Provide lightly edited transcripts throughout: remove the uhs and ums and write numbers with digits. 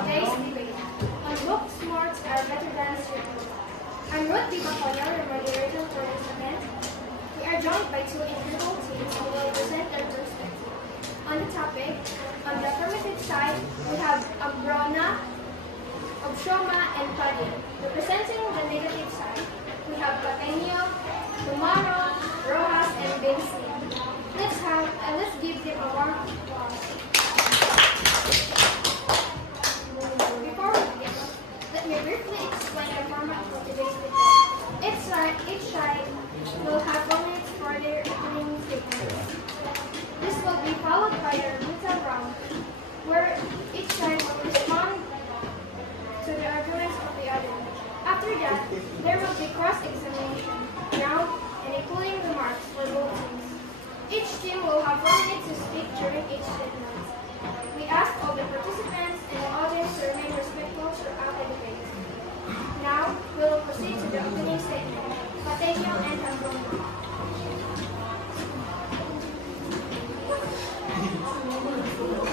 today's debate on book smarts are better than street. I'm Ruth Dibacoya, your moderator for this event. We are joined by two incredible teams who will present their perspective. On the topic, on the affirmative side, we have Ambrona, Obshoma, and Padilla. Representing the negative side, we have Pateño, Tumaro, Rojas, and Benson. Let's give them a warm applause. Before we begin, let me briefly explain the format for today's debate. Each side will have 1 minute for their opening statements. This will be followed by a rebuttal round, where each side will respond to the arguments of the other. After that, there will be cross-examination round and including remarks for both teams. Each team will have 1 minute to speak during each segment. We ask all the participants and the audience to remain respectful throughout the debate. Now, we will proceed to the opening statement. Pateño and Ambrona.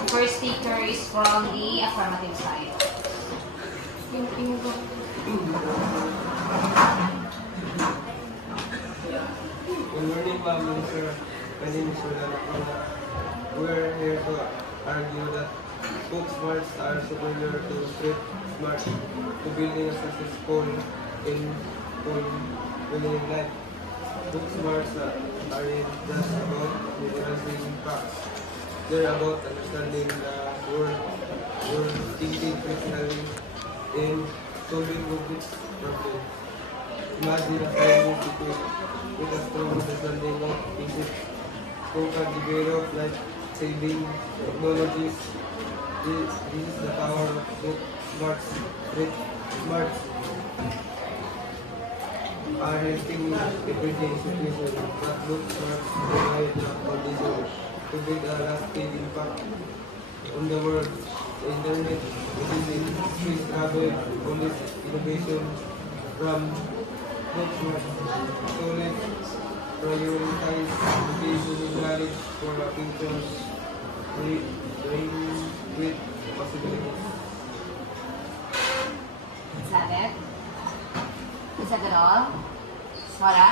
First speaker is from the affirmative side. Good morning, Ma'am Minister. My name is Rodan Akuna. We're here to argue that book smarts are superior to street smarts to building a successful in building life. Book smarts aren't just about memorizing facts. They're about understanding the world, thinking critically, and solving complex problems. Imagine a family with a strong understanding of physics, who can develop life-saving technologies. This is the power of book smarts. Street smarts are helping everyday institutions, but book smarts provide the foundation to build a lasting impact on the world. The internet, medicine, space travel, police, innovation from book smarts. So let's prioritize education and knowledge for a future with possibilities. Is that it? Is that all? Nora?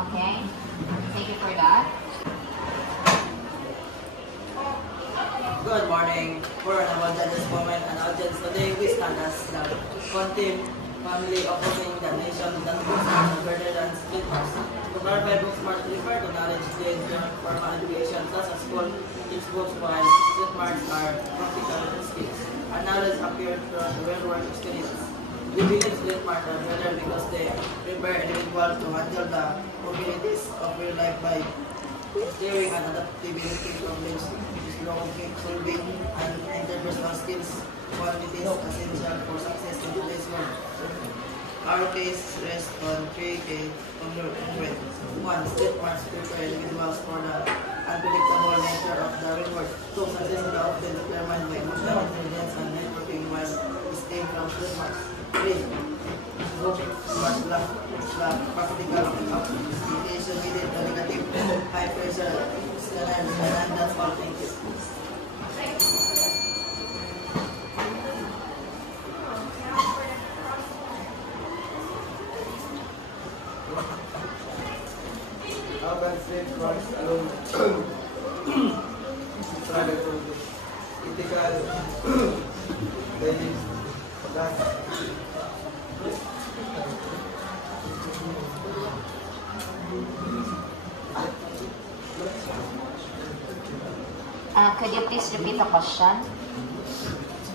Okay. Thank you for that. Good morning. For our judges moment and audience today, we stand as the contempt family opposing the nation that books are better than street smarts. To clarify, book smarts refer to knowledge gained during formal education such as school textbooks, while street smarts are practical skills. Our knowledge appears from real-world experience. We believe street smarts are better because they prepare individuals to handle the mobilities of real life by steering and adaptability problems, problem solving, and interpersonal skills, qualities essential for success in today's world. Our case rests on 3 key components. 1. Street smarts prepare individuals for the unpredictable nature of the real world. 2. Success is often determined by emotional intelligence and networking, while this came from street smarts. 3. Book smarts lack practical application within the negative high pressure scenario, and that's all. Thank you. How can street smarts alone struggle for this ethical values that Could you please repeat the question?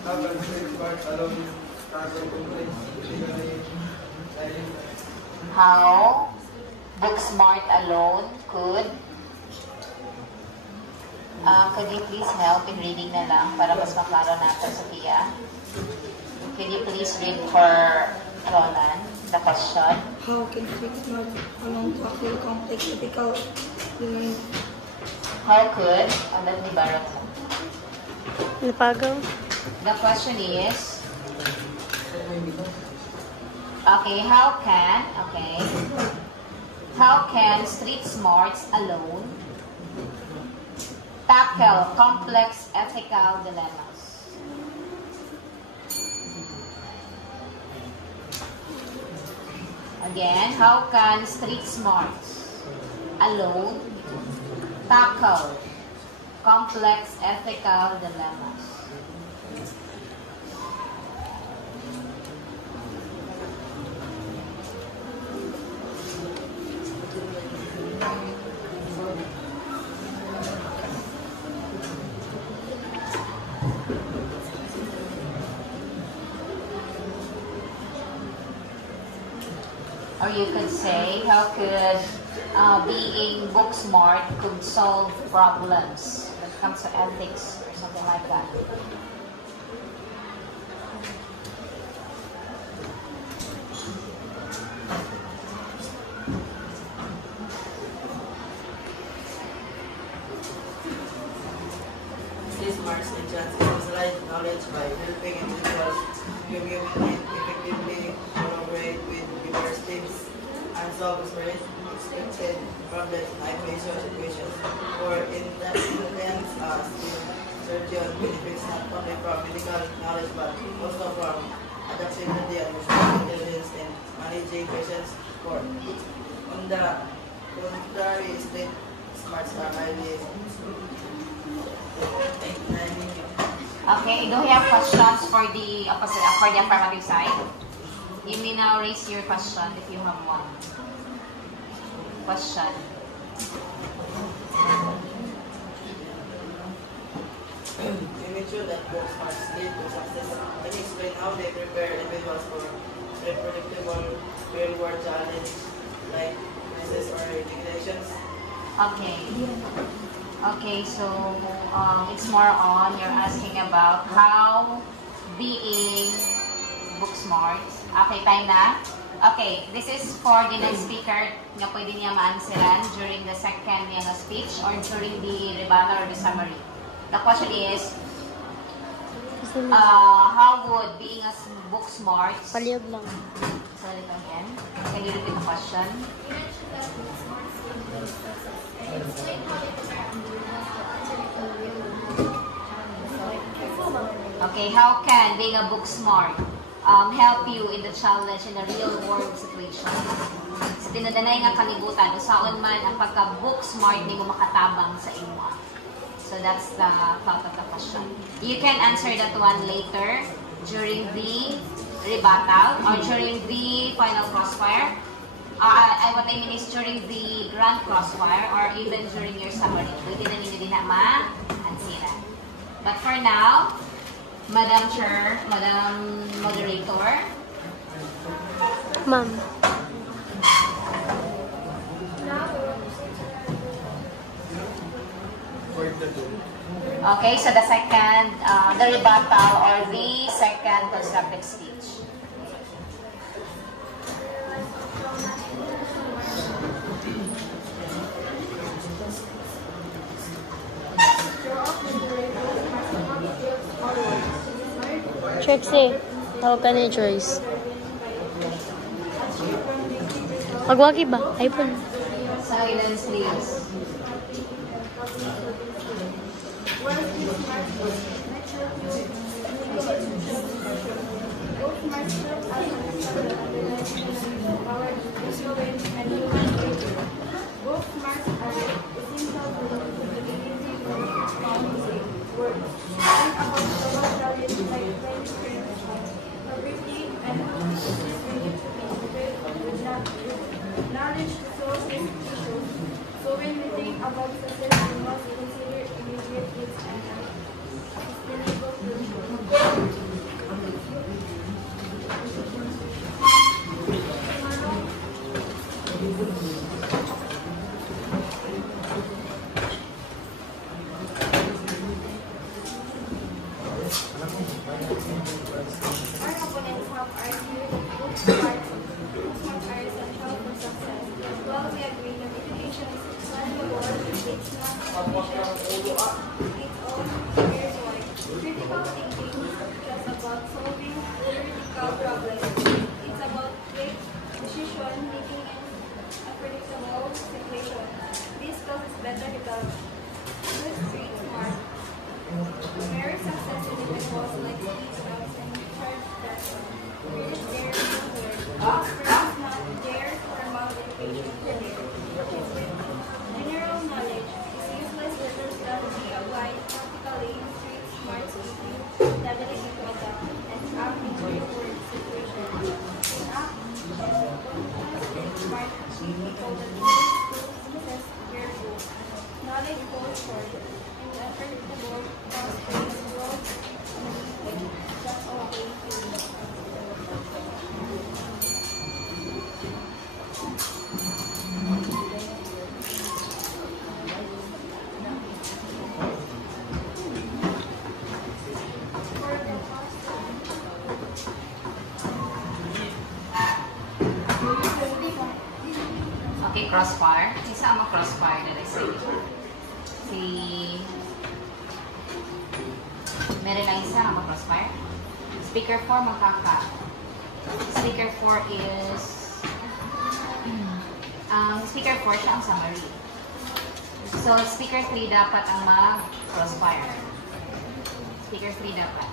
how can street smarts alone struggle for this ethically values? How book smart alone could you please help in reading na lang para mas maklaro natin, Sophia? Could you please read for Roland the question? How can street smart alone tackle complex ethical dilemmas? How could, let me borrow mo. Napagaw. The question is, okay, how can street smarts alone tackle complex ethical dilemmas? Again, how can street smarts alone tackle complex ethical dilemmas? Or you could say, how could being book smart could solve problems when it comes to ethics or something like that? Street smarts enhance specialized knowledge by helping individuals communicate effectively, collaborate with diverse teams, and solve unexpected problems like major situations. For instance, surgeon benefits not only from medical knowledge but also from adaptability and emotional intelligence in managing patients' support. On the contrary, street smarts are highly Okay, do we have questions for the opposite, for the affirmative side? You may now raise your question if you have one. Question. We make sure that book smarts lead to success. Can you explain how they prepare individuals for unpredictable real-world challenges like crisis or regulations? Okay. Okay, so it's more on you're asking about how being book smart. Okay, time na. Okay, this is for the next speaker na pwede niya ma-answeran during the second niya speech or during the rebuttal or the summary. The question is, how would being a book smart... Paliyog lang. Sorry again. Can you repeat the question? Explain how they prepare individuals for unpredictable real-world. Okay, how can being a book smart help you in the challenge in a real-world situation? Sa tinudanay nga kalibutan, usaon man ang pagka-book smart ni mo makatabang sa imo. So that's the thought of the question. You can answer that one later during the rebuttal or during the final crossfire. What I mean is during the grand crossfire or even during your summary. Pwede na ninyo din na ma-ansiran. But for now, Madam Chair, Madam Moderator. Ma'am. Okay, so the second, the rebuttal or the second constructive speech. Trixie, tawag ka ni Joyce. Magwagi ba? iPhone. Silence, please. Knowledge to solve these issues. So when we think about success, we must consider immediate needs and sustainable solutions. Our opponents have argued both sides of are essential for success. While we agree that education is valuable, it's not sufficient. It all requires work. Critical thinking is just about solving theoretical problems. It's about quick decision making in a predictable situation. This causes better results. Good street smart. Very successful individuals like Steve Jobs and Richard Branson. Really very good work. First, not their crossbar. Isa ang crossbar na rin si meron lang isa ang crossbar. Speaker 4 magkaka. Speaker 4 is speaker 4 siya ang summary. So speaker 3 dapat ang mag-crossbar. Speaker 3 dapat.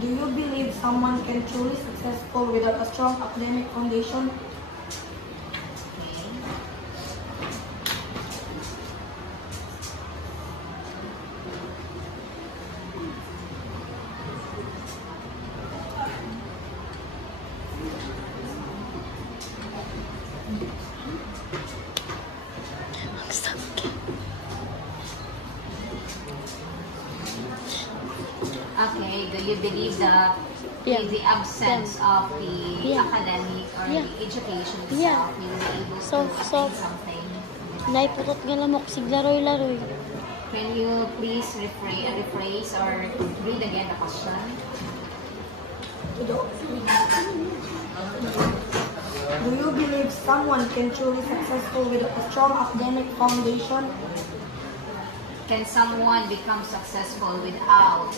Do you believe someone can truly successful without a strong academic foundation? Okay, do you believe that Yeah. in the absence of the Yeah. academic or Yeah. the education Yeah. itself, you will be able So- to so- attain something? Naiputot nga lamok sig laroy-laroy. Can you please rephrase or read again the question? Do you believe someone can truly successful without a strong academic foundation? Can someone become successful without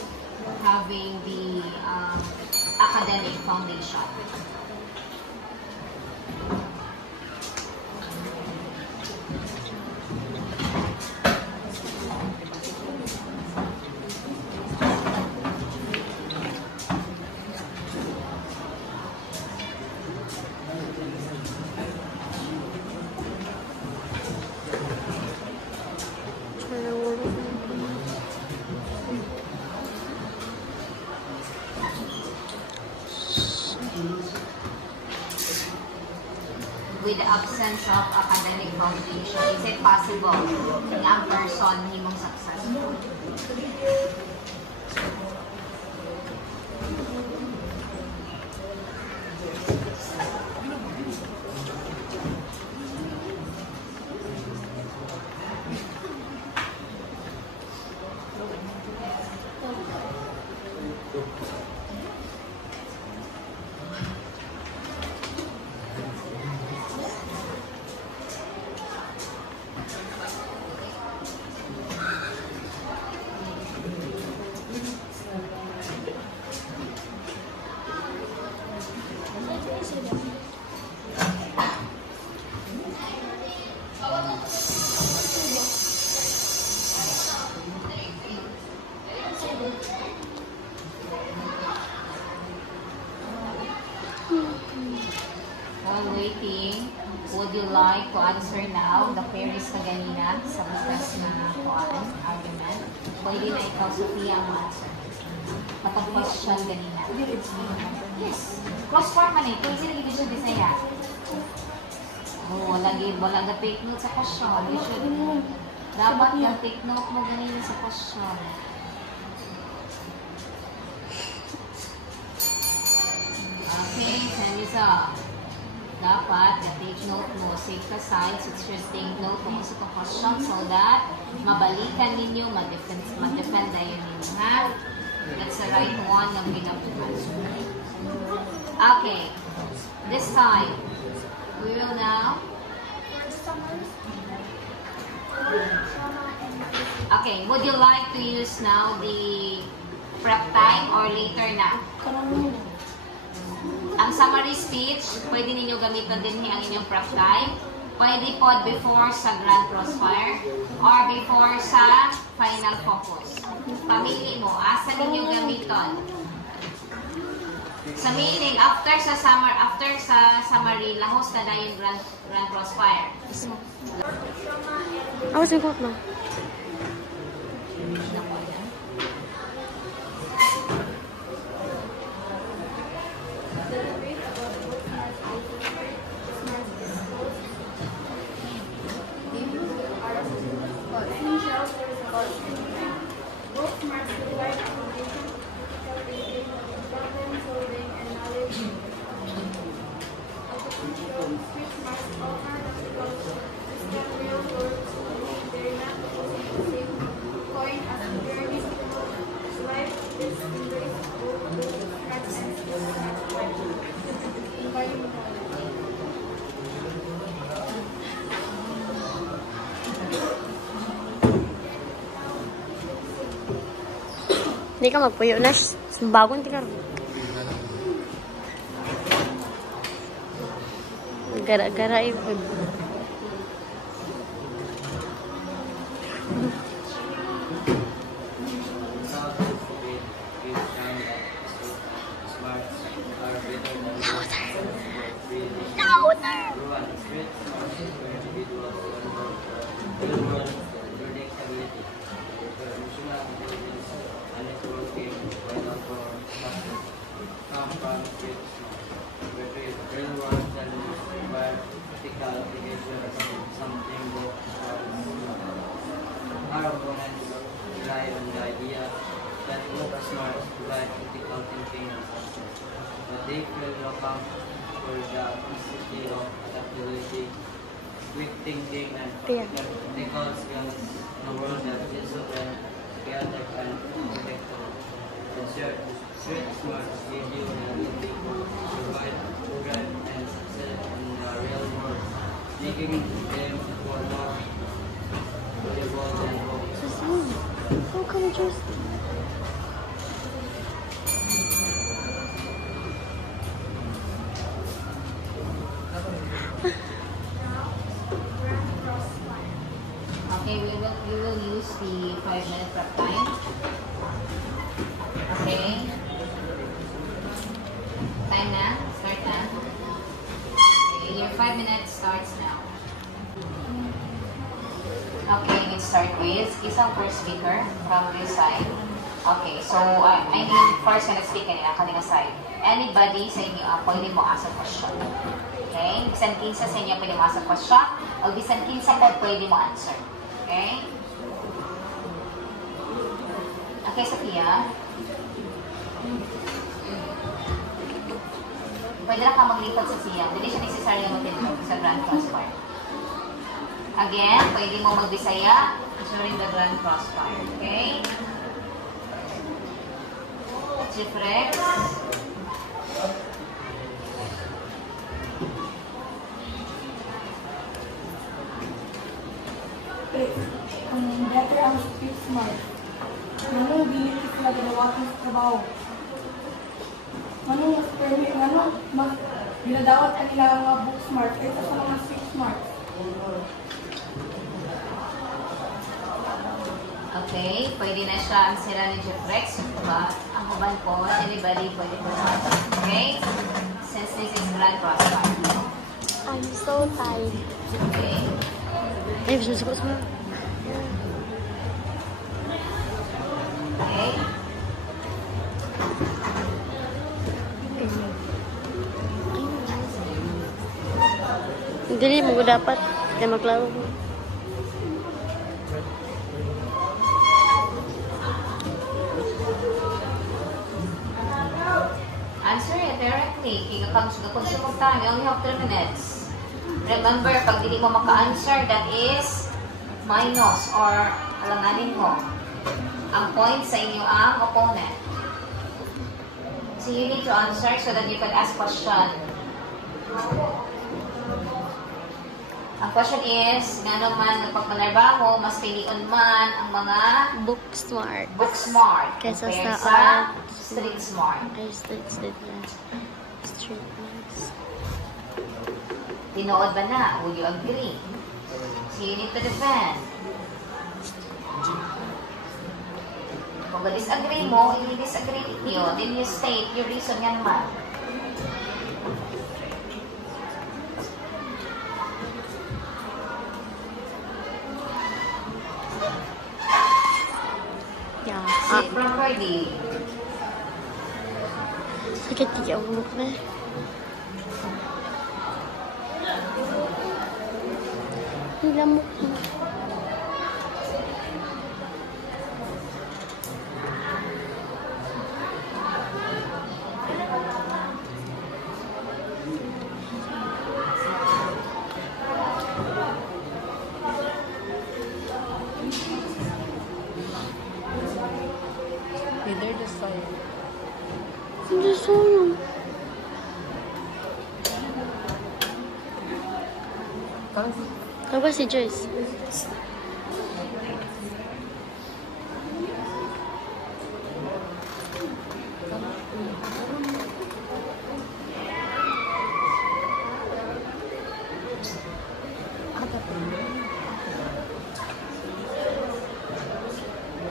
having the academic foundation? With the absence of academic foundation, is it possible nga ang person himong successful? While waiting, would you like to answer now the queries na ganina sa bukas na argument? Pwede na ikaw, Sophia, ang answer. Matang question ganina. Yes. Cross-form man eh. Kung sila gito siya Bisaya. Oh, wala ga take note sa question. You should, dapat yung take note mo ganina sa question. Okay, Senisa. Dapat, take note mo, safe aside, so should take note mo sa question so that mabalikan ninyo, ma-defend na yun ninyo, ha? That's the right one ng ginabuhan. Okay, this time, we will now, okay, would you like to use now the prep time or later na? Ang summary speech, pwede ninyo gamitan din ang inyong prep time. Pwede po before sa Grand Crossfire or before sa Final Focus. Pamili mo, asa ninyo gamiton? Sa meaning, after sa summary, lahos na dahil Grand Crossfire. Awas yung na. Both marks provide application, critical thinking, problem solving, and knowledge. Application, which marks offer the skills real world, they're not Hindi ka magpuyo na. Bagong tingnan. Gara-gara yung Our opponents rely on the idea that book smart provide critical thinking and success, but they fail to account for the necessity of adaptability, quick thinking, and critical skills in a world that is open, chaotic, and unpredictable. In short, street smart give you the ability to survive, thrive, and succeed in the real world, making them more valuable than books. How come just... Okay, we will use the 5-minute prep time. Okay. Time na. Start na. Okay, your 5 minutes starts now. Okay, let's start with isang first speaker from this side. Okay, so I mean first ka nag-speak kanina, kanina side. Anybody sa inyo pwede mo ask a question. Okay? Bisan kinsa sa inyo pwede mo ask a question o bisan kinsa po pwede mo answer. Okay? Okay, Sophia. Pwede na ka maglipat sa siyang. Hindi siya necessary na mag-intro sa Grand Cross Fire. Again, pwede mo mag-Bisaya during the Grand Cross Fire. Okay? Chifrex. Better ang street smart. Manong dili sila ginawakan sa trabaho. Manong mas permit, manong mas ginadawat kanila ang mga book smart kaysa sa mga street smart. Okay, pwede na siya ang sila ni Jeffrex. Diba? Ang huban po, anybody pwede po sa okay? Since this is Grand Cross Fire. I'm so tired. Okay. Ay, bisa suka semua. Okay. Dili mo ko dapat kaya maglaro mo. Answer it directly. Kaya comes to the consumer time, you only have 3 minutes. Remember, pag hindi mo maka-answer, that is minus or alanganin mo. Ang point sa inyo ang opponent. So you need to answer so that you can ask question. Ang question is, nga naman nagpagpanarbaho, mas pilion man ang mga Book smart. book smart Kaysa compared sa sa art. street smart. Ay, street nice. Tinood ba na? Would you agree? So you need to defend. Kung disagree mo, you disagree with you, then you state your reason nga naman. Yeah. Sit properly. Sakit tiga ulo ko na. Lamok na. They're just like... Hindi sayang. Apa si Joyce?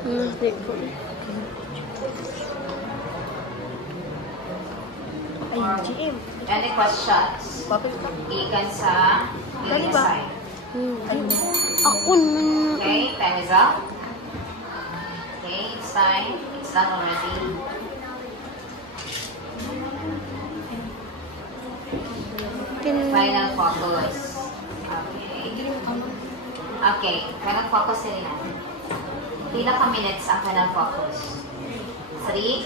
Ay, GM. Any questions? Ikan sa Dali ba? side. Ako naman. Okay, time is up. Okay, it's time. It's done already. Final focus. Okay. Okay, final focus nila. Pila ka minutes ang final focus? 3?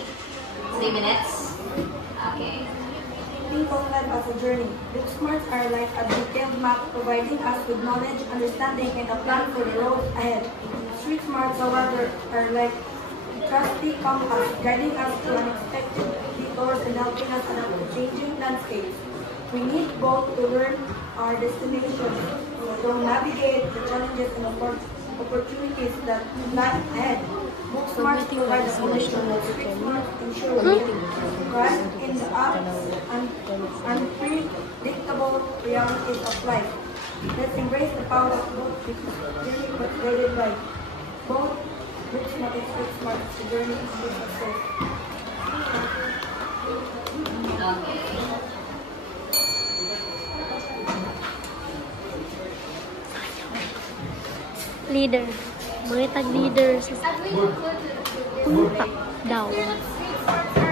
3 minutes? Okay. People live as a journey. Book smarts are like a detailed map providing us with knowledge, understanding, and a plan for the road ahead. Street smarts, however, are like a trusty compass, guiding us to unexpected detours and helping us adapt to changing landscapes. We need both to learn our destinations, to navigate the challenges and opportunities that lie ahead. Book smarts provide a solution that street smarts ensure we guide in the ups and unpredictable realities of life. Let's embrace the power of both journey but guided by both book smart and street smart journey to success. Okay. Leader. Mga tag leader sa As we conclude, punta daw. street smarts